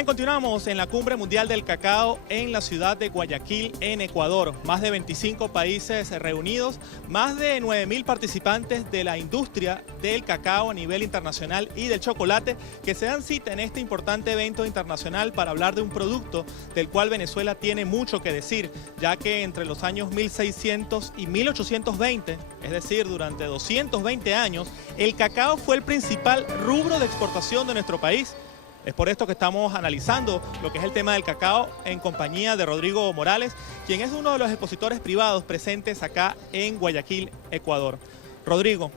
Bien, continuamos en la Cumbre Mundial del Cacao en la ciudad de Guayaquil, en Ecuador. Más de 25 países reunidos, más de 9.000 participantes de la industria del cacao a nivel internacional y del chocolate que se dan cita en este importante evento internacional para hablar de un producto del cual Venezuela tiene mucho que decir, ya que entre los años 1600 y 1820, es decir, durante 220 años, el cacao fue el principal rubro de exportación de nuestro país. Es por esto que estamos analizando lo que es el tema del cacao en compañía de Rodrigo Morales, quien es uno de los expositores privados presentes acá en Guayaquil, Ecuador. Rodrigo,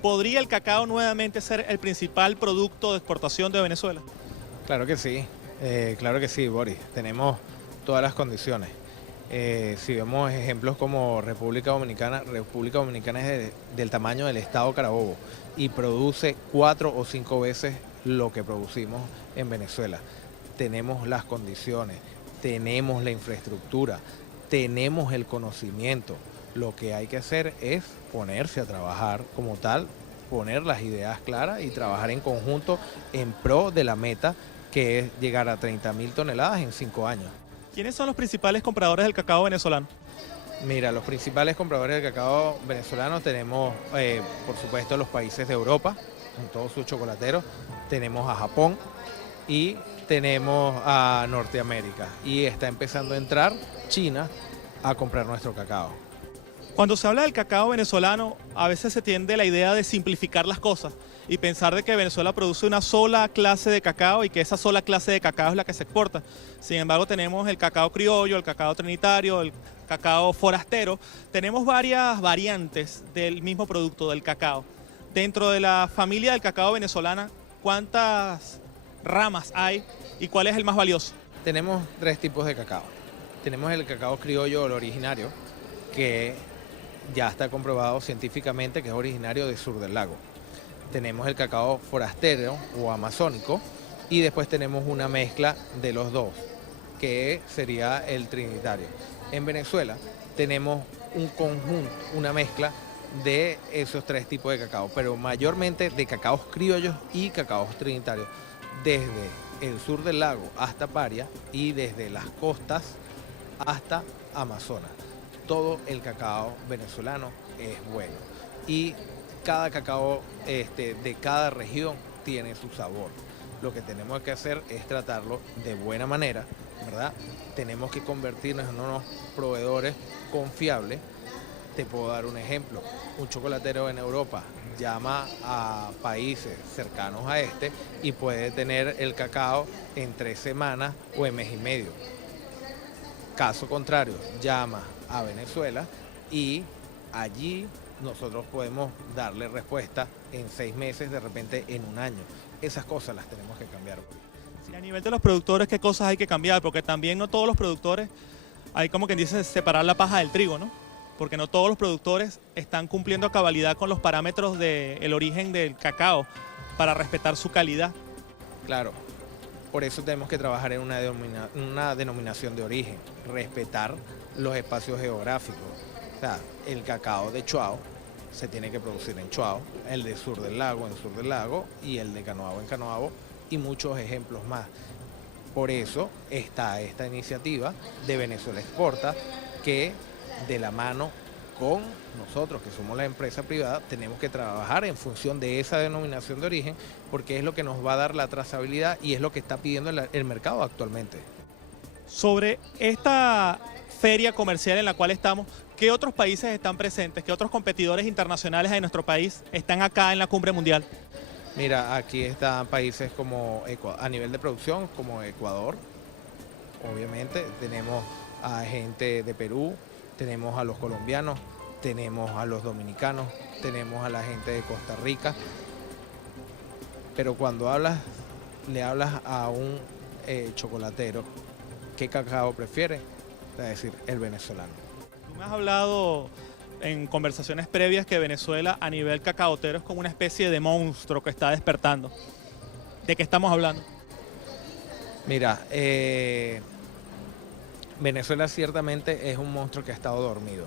¿podría el cacao nuevamente ser el principal producto de exportación de Venezuela? Claro que sí, Boris. Tenemos todas las condiciones. Si vemos ejemplos como República Dominicana es del tamaño del estado Carabobo y produce 4 o 5 veces lo que producimos en Venezuela. Tenemos las condiciones, tenemos la infraestructura, tenemos el conocimiento. Lo que hay que hacer es ponerse a trabajar como tal, poner las ideas claras y trabajar en conjunto en pro de la meta que es llegar a 30.000 toneladas en 5 años. ¿Quiénes son los principales compradores del cacao venezolano? Mira, los principales compradores del cacao venezolano tenemos, por supuesto, los países de Europa, con todos sus chocolateros, tenemos a Japón y tenemos a Norteamérica. Y está empezando a entrar China a comprar nuestro cacao. Cuando se habla del cacao venezolano, a veces se tiende la idea de simplificar las cosas y pensar de que Venezuela produce una sola clase de cacao y que esa sola clase de cacao es la que se exporta. Sin embargo, tenemos el cacao criollo, el cacao trinitario, el cacao forastero. Tenemos varias variantes del mismo producto, del cacao. Dentro de la familia del cacao venezolana, ¿cuántas ramas hay y cuál es el más valioso? Tenemos 3 tipos de cacao. Tenemos el cacao criollo, el originario, que ya está comprobado científicamente que es originario del sur del lago. Tenemos el cacao forastero o amazónico y después tenemos una mezcla de los dos, que sería el trinitario. En Venezuela tenemos un conjunto, una mezcla de esos 3 tipos de cacao, pero mayormente de cacaos criollos y cacaos trinitarios, desde el sur del lago hasta Paria y desde las costas hasta Amazonas. Todo el cacao venezolano es bueno y cada cacao de cada región tiene su sabor. Lo que tenemos que hacer es tratarlo de buena manera, ¿verdad? Tenemos que convertirnos en unos proveedores confiables. Te puedo dar un ejemplo. Un chocolatero en Europa llama a países cercanos a este y puede tener el cacao en 3 semanas o en mes y medio. Caso contrario, llama a Venezuela y allí nosotros podemos darle respuesta en 6 meses, de repente en 1 año. Esas cosas las tenemos que cambiar. Sí, a nivel de los productores, ¿qué cosas hay que cambiar? Porque también no todos los productores, hay como quien dice separar la paja del trigo, ¿no? Porque no todos los productores están cumpliendo a cabalidad con los parámetros del origen del cacao para respetar su calidad. Claro, por eso tenemos que trabajar en una denominación de origen, respetar los espacios geográficos. O sea, el cacao de Chuao se tiene que producir en Chuao, el de sur del lago en sur del lago y el de Canoabo en Canoabo y muchos ejemplos más. Por eso está esta iniciativa de Venezuela Exporta que de la mano con nosotros, que somos la empresa privada, tenemos que trabajar en función de esa denominación de origen porque es lo que nos va a dar la trazabilidad y es lo que está pidiendo el mercado actualmente. Sobre esta feria comercial en la cual estamos, ¿qué otros países están presentes? ¿Qué otros competidores internacionales de nuestro país están acá en la Cumbre Mundial? Mira, aquí están países como a nivel de producción, como Ecuador, obviamente, tenemos a gente de Perú, tenemos a los colombianos, tenemos a los dominicanos, tenemos a la gente de Costa Rica, pero cuando le hablas a un chocolatero, ¿qué cacao prefiere? Es decir, el venezolano. Tú me has hablado en conversaciones previas que Venezuela a nivel cacaotero es como una especie de monstruo que está despertando. ¿De qué estamos hablando? Mira, Venezuela ciertamente es un monstruo que ha estado dormido.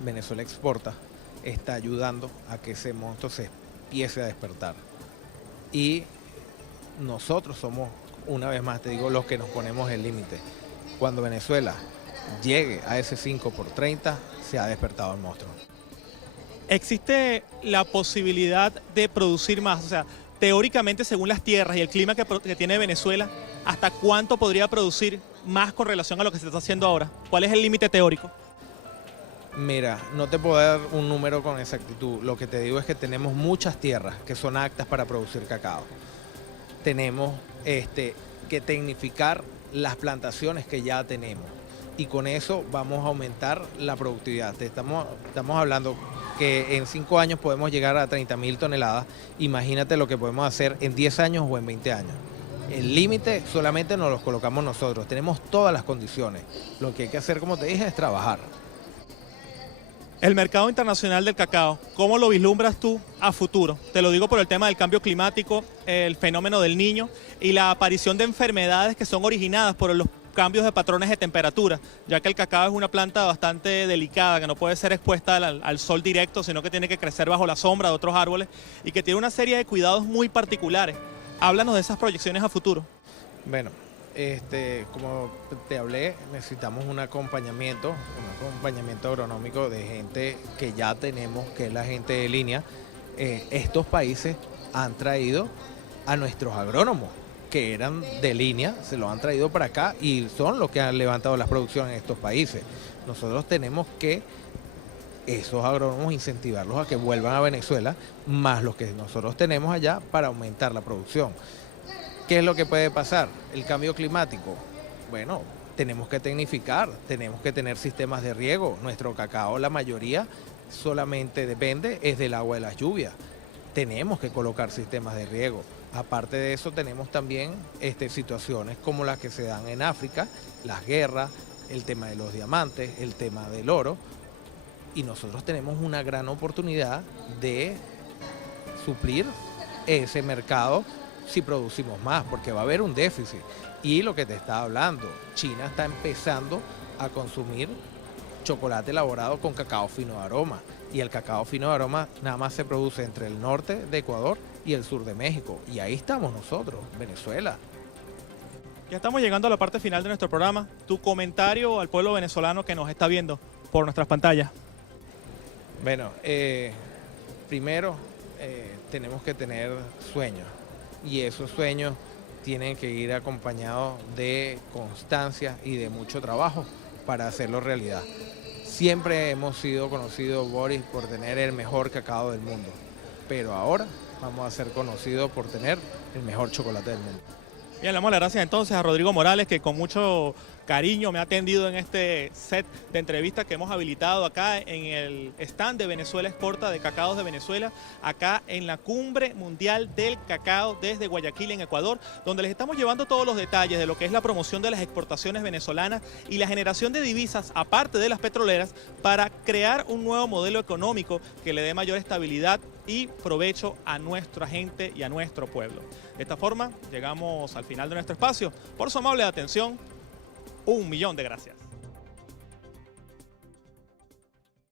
Venezuela Exporta está ayudando a que ese monstruo se empiece a despertar. Y nosotros somos, una vez más te digo, los que nos ponemos el límite. Cuando Venezuela llegue a ese 5 por 30, se ha despertado el monstruo. ¿Existe la posibilidad de producir más? O sea, teóricamente, según las tierras y el clima que tiene Venezuela, ¿hasta cuánto podría producir más con relación a lo que se está haciendo ahora? ¿Cuál es el límite teórico? Mira, no te puedo dar un número con exactitud. Lo que te digo es que tenemos muchas tierras que son aptas para producir cacao. Tenemos que tecnificar las plantaciones que ya tenemos y con eso vamos a aumentar la productividad. Estamos hablando que en 5 años podemos llegar a 30.000 toneladas. Imagínate lo que podemos hacer en 10 años o en 20 años. El límite solamente nos lo colocamos nosotros. Tenemos todas las condiciones. Lo que hay que hacer, como te dije, es trabajar. El mercado internacional del cacao, ¿cómo lo vislumbras tú a futuro? Te lo digo por el tema del cambio climático, el fenómeno del Niño y la aparición de enfermedades que son originadas por los cambios de patrones de temperatura, ya que el cacao es una planta bastante delicada, que no puede ser expuesta al sol directo, sino que tiene que crecer bajo la sombra de otros árboles y que tiene una serie de cuidados muy particulares. Háblanos de esas proyecciones a futuro. Bueno, como te hablé, necesitamos un acompañamiento agronómico de gente que ya tenemos, que es la gente de línea. Estos países han traído a nuestros agrónomos, que eran de línea, se los han traído para acá y son los que han levantado las producciones en estos países. Nosotros tenemos que esos agrónomos incentivarlos a que vuelvan a Venezuela, más los que nosotros tenemos allá para aumentar la producción. ¿Qué es lo que puede pasar? El cambio climático. Bueno, tenemos que tecnificar, tenemos que tener sistemas de riego. Nuestro cacao, la mayoría, solamente depende es del agua de las lluvias. Tenemos que colocar sistemas de riego. Aparte de eso, tenemos también situaciones como las que se dan en África, las guerras, el tema de los diamantes, el tema del oro. Y nosotros tenemos una gran oportunidad de suplir ese mercado si producimos más, porque va a haber un déficit. Y lo que te estaba hablando, China está empezando a consumir chocolate elaborado con cacao fino de aroma. Y el cacao fino de aroma nada más se produce entre el norte de Ecuador y el sur de México. Y ahí estamos nosotros, Venezuela. Ya estamos llegando a la parte final de nuestro programa. Tu comentario al pueblo venezolano que nos está viendo por nuestras pantallas. Bueno, primero tenemos que tener sueños. Y esos sueños tienen que ir acompañados de constancia y de mucho trabajo para hacerlo realidad. Siempre hemos sido conocidos, Boris, por tener el mejor cacao del mundo, pero ahora vamos a ser conocidos por tener el mejor chocolate del mundo. Bien, le damos las gracias entonces a Rodrigo Morales, que con mucho cariño me ha atendido en este set de entrevistas que hemos habilitado acá en el stand de Venezuela Exporta de Cacaos de Venezuela, acá en la Cumbre Mundial del Cacao desde Guayaquil, en Ecuador, donde les estamos llevando todos los detalles de lo que es la promoción de las exportaciones venezolanas y la generación de divisas, aparte de las petroleras, para crear un nuevo modelo económico que le dé mayor estabilidad y provecho a nuestra gente y a nuestro pueblo. De esta forma, llegamos al final de nuestro espacio. Por su amable atención, 1.000.000 de gracias.